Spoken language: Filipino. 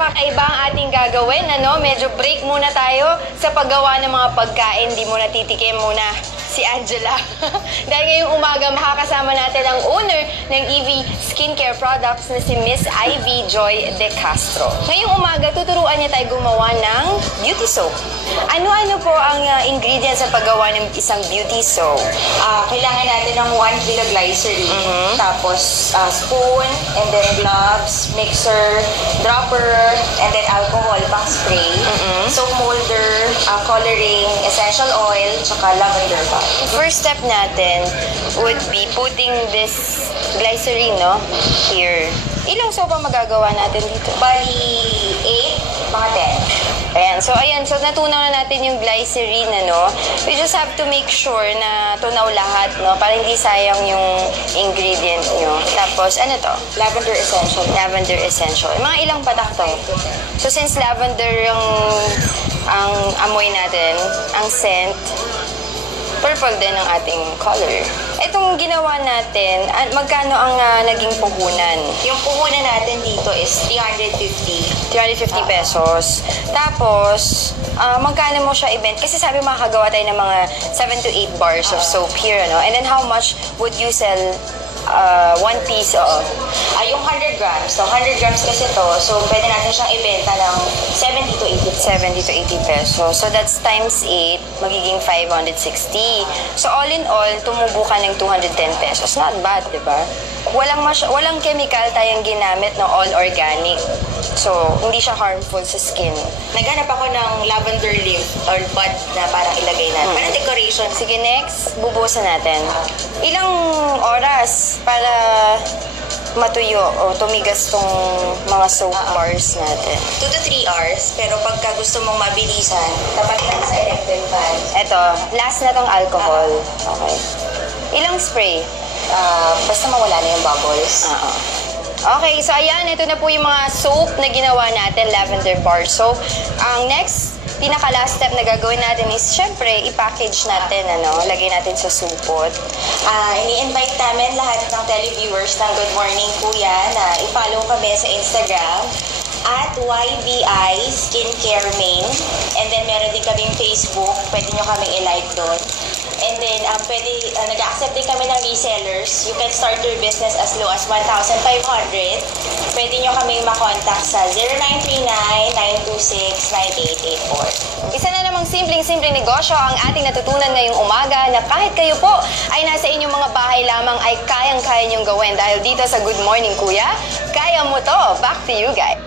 kakaiba ang ating gagawin, ano? Medyo break muna tayo sa paggawa ng mga pagkain. Di muna titikim muna si Angela. Dahil ngayong umaga, makakasama natin ang owner ng EV Skincare Products na si Miss Ivy Joy De Castro. Ngayong umaga, tuturuan niya tayo gumawa ng beauty soap. Ano-ano po ang ingredients sa paggawa ng isang beauty soap? Kailangan natin ng 1 kilo glycerin, tapos spoon, and then gloves, mixer, dropper, and then alcohol pang spray, soap molder, coloring, essential oil, tsaka lavender powder. First step natin would be putting this glycerin, no? Here. Ilang soap ang magagawa natin dito? Bali, 8, mga 10. Ayan. So natunaw na natin yung glycerin, ano? We just have to make sure na tunaw lahat, no? Para hindi sayang yung ingredient nyo. Tapos, ano to? Lavender essential. Lavender essential. Mga ilang patak to? So, since lavender ang amoy natin, ang scent, purple din ang ating color. Itong ginawa natin, magkano ang naging puhunan? Yung puhunan natin dito is 350. 350 pesos. Tapos, magkano mo siya i-bent? Kasi sabi makakagawa tayo ng mga 7 to 8 bars of soap here, ano? And then how much would you sell one piece of? Yung 100 grams. So, 100 grams kasi to. So, pwede natin siyang ibenta ng 70 to 80 pesos. 70 to 80 pesos. So, that's times 8, magiging 560. So, all in all, tumubo ka ng 210 pesos. Not bad, di ba? Walang chemical tayong ginamit na all organic. So, hindi siya harmful sa skin. Naghanap ako ng lavender leaf or bud na parang ilagay natin. Parang decoration. Sige, next, bubusan natin. Ilang oras para matuyo o tumigas tong mga soap bars natin? 2 to 3 hours. Pero pagka gusto mong mabilisan, tapat lang sa electric fan. Eto, last na tong alcohol. Okay. Ilang spray? Basta mawala na yung bubbles. Okay, so ayan, ito na po yung mga soap na ginawa natin, lavender bar soap. Ang next, pinaka-last step na gagawin natin is, syempre, i-package natin, ano, lagay natin sa supot. Ini-invite namin lahat ng televiewers ng Good Morning Kuya na i-follow kami sa Instagram at YBI Skincare Main. And then, meron din kaming Facebook. Pwede nyo kaming i-like doon. And then, nag-accept din kami ng resellers. You can start your business as low as 1,500. Pwede nyo kaming makontak sa 0939-926-9884. Isa na namang simpleng-simpleng negosyo ang ating natutunan ngayong umaga na kahit kayo po ay nasa inyong mga bahay lamang ay kayang-kaya nyong gawin. Dahil dito sa Good Morning Kuya, kaya mo to. Back to you guys.